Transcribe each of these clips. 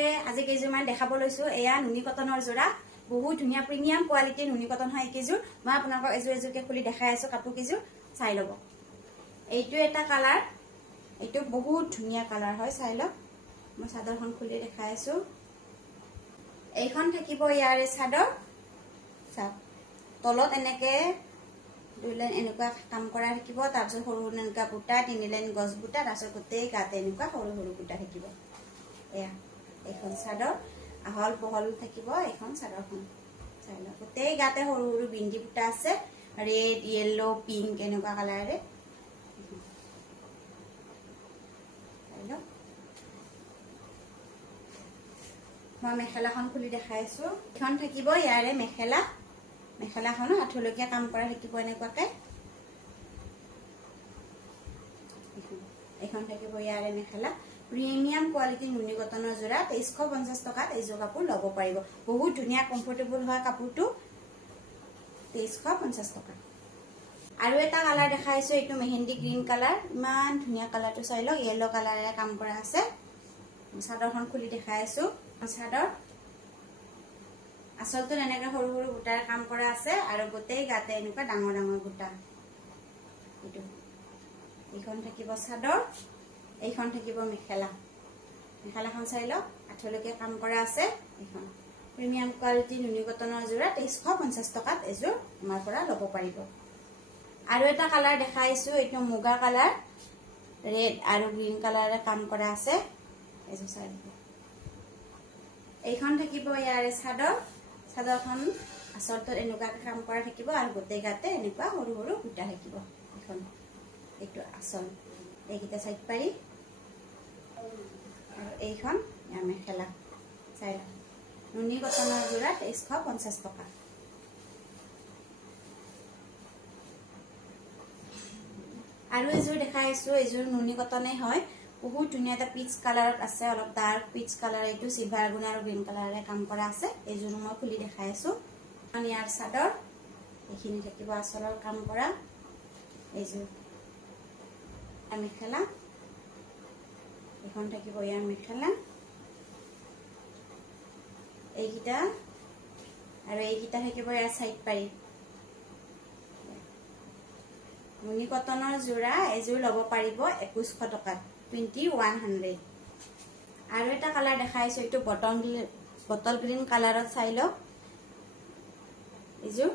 আপোনালোকে আজি কেইজোৰমান দেখাব লৈছো এয়া নুনি কটনৰ জোৰা বহুত ধুনিয়া প্ৰিমিয়াম কোৱালিটিৰ নুনি কটন হয় কেইজোৰ মই আপোনালোকক এজোৰ এজোৰকে খুলি দেখাই আছো কাপোৰ কেইজোৰ চাই লব এইটো এটা কালাৰ এইটো বহুত ধুনিয়া কালাৰ হয় চাই লওক মই চাদৰখন খুলি দেখাই আছো এইখন থাকিব ইয়াৰে চাদৰ চাওক তলত এনেকে দুই লাইন এনেকুৱা কাম কৰা থাকিব তাৰ পিছত সৰু এনেকুৱা বুটা তিনি লাইন গছ বুটা তাৰ পিছত গোটেই গাতে এনেকুৱা সৰু সৰু বুটা থাকিব এয়া এইখন চাদৰ আহল বহল থাকিব এইখন চাদৰখন চাই লওক গোটেই গাতে সৰু সৰু বিন্দি বুটা আছে ৰেড ইয়েলো পিংক এনেকুৱা কালাৰে চাই লওক মই মেখেলাখন খুলি দেখাই আছো এখন থাকিব ইয়াৰে মেখেলাখনো আঠলকীয়া কাম কৰা থাকিব এনেকুৱাকে এখন থাকিব ইয়াৰে মেখেলা প্ৰিমিয়াম কোৱালিটি নুনি কটনৰ জোৰা 2350 টকাত এইযোৰ কাপোৰ ল'ব পাৰিব বহুত ধুনিয়া কমফৰ্টেবল হয় কাপোৰটো 2350 টকা আৰু এটা কালাৰ দেখাইছো এইটো মেহেন্দি গ্ৰীণ কালাৰ ইমান ধুনিয়া কালাৰটো চাই লওক ইয়েলো কালাৰেৰে কাম কৰা আছে চাদৰখন খুলি দেখাই আছো চাদৰ আসলটো এনেকা সৰু সৰু বুটাৰ কাম কৰা আছে আৰু গোটেই গাতে এনেকুৱা ডাঙৰ ডাঙৰ বুটা এইটো এইখন থাকিব চাদৰ এইখন থাকিব মেখেলাখন চাই লওক আঠলকে কাম কৰা আছে এইখন প্ৰিমিয়াম কোৱালিটি নুনি কটনৰ জোৰা 2350 টকাত এযোৰ আমাৰ পৰা ল'ব পাৰিব আৰু এটা কালাৰ দেখাইছো এইটো মুগা কালাৰ ৰেড আৰু গ্ৰীণ কালাৰে কাম কৰা আছে এযোৰ চাই লওক এইখন থাকিব ইয়াৰে চাদৰখন আসলটো এনেকুৱা কাম কৰা থাকিব আৰু গোটেই গাতে এনেকুৱা সৰু সৰু বুটা থাকিব এখন এইটো আসল এইকিটা সাইড পাৰি আৰু এইখন ইয়াৰ মেখেলা চাই লওক নুনি কটনৰ জোৰা 2350 টকা আৰু এযোৰ দেখাইছো এযোৰ নুনি কটনে হয় বহুত ধুনিয়া এটা পিচ কালাৰত আছে অলপ ডাৰ্ক পিচ কালাৰ এইটো সিলভাৰ গুণ আৰু গ্ৰীণ কালাৰে কাম কৰা আছে এইযোৰ মই খুলি দেখাই আছো ইয়াৰ চাদৰ এইখিনি থাকিব আসলৰ কাম কৰা এইযোৰ মেখেলা এখন থাকিব ইয়াৰ মেখেলা এইকিটা আৰু এইকিটা থাকিব ইয়াৰ সাইড পাৰি নুনি কটনৰ জোৰা এযোৰ ল'ব পাৰিব 2100 টকাত 2100 আৰু এটা কালাৰ দেখাইছো এইটো বটল গ্ৰীণ কালাৰত চাই লওক এইযোৰ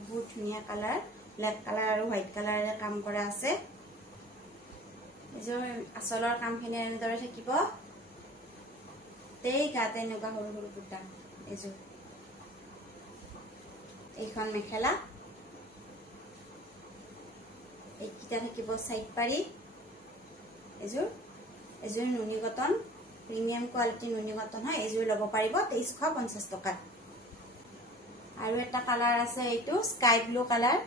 বহুত ধুনিয়া কালাৰ ব্ল্যাক কালাৰ আৰু হোৱাইট কালাৰে কাম কৰা আছে এইযোৰ আসলৰ কামখিনি এনেদৰে থাকিব তেই গাতে এনেকুৱা সৰু সৰু বুটা এইযোৰ এইখন মেখেলা এইকিটা থাকিব সাইড পাৰি এযোৰ নুনি কটন প্ৰিমিয়াম কোৱালিটি নুনি কটন হয় এযোৰ ল'ব পাৰিব 2350 টকাত আৰু এটা কালাৰ আছে এইটো sky blue colour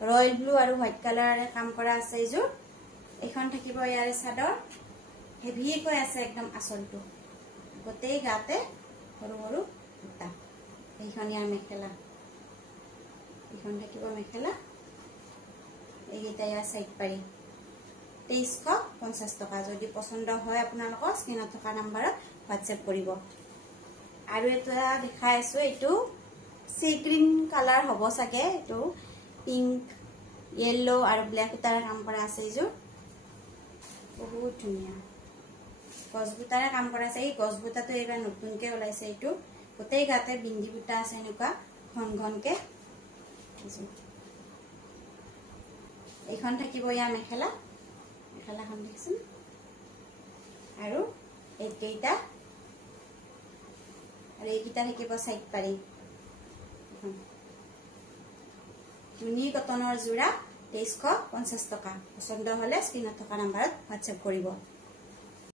royal blue আৰু হোৱাইট কালাৰে কাম কৰা আছে এইযোৰ এইখন থাকিব ইয়াৰে চাদৰ হেভি কৈ আছে একদম আসলটো গোটেই গাতে সৰু সৰু বুটা এইখন ইয়াৰ মেখেলা এইখন থাকিব মেখেলা এইকিটা ইয়াৰ সাইড পাৰি 2350 টকা যদি পছন্দ হয় আপোনালোকৰ স্ক্ৰিনত থকা নম্বৰত হোৱাটসএপ কৰিব আৰু এটা দেখাই আছো এইটো সি গ্ৰীণ কালাৰ হ'ব চাগে এইটো পিংক ইয়েলো আৰু ব্ল্যাক তাৰে কাম কৰা আছে এইযোৰ বহুত ধুনিয়া গছবুটাৰে কাম কৰা আছে এই গছবুটাটো এবাৰ নতুনকে ওলাইছে এইটো গোটেই গাতে বিন্দি বুটা আছে এনেকুৱা ঘন ঘনকে এইখন থাকিব ইয়াৰ মেখেলাখন দেখিছেন আৰু এইকেইটা আৰু এইকিটা থাকিব সাইড পাৰি নুনি কটনৰ জোৰা 2350 টকা পছন্দ হলে স্ক্ৰিনত থকা নম্বৰত হোৱাটসএপ কৰিব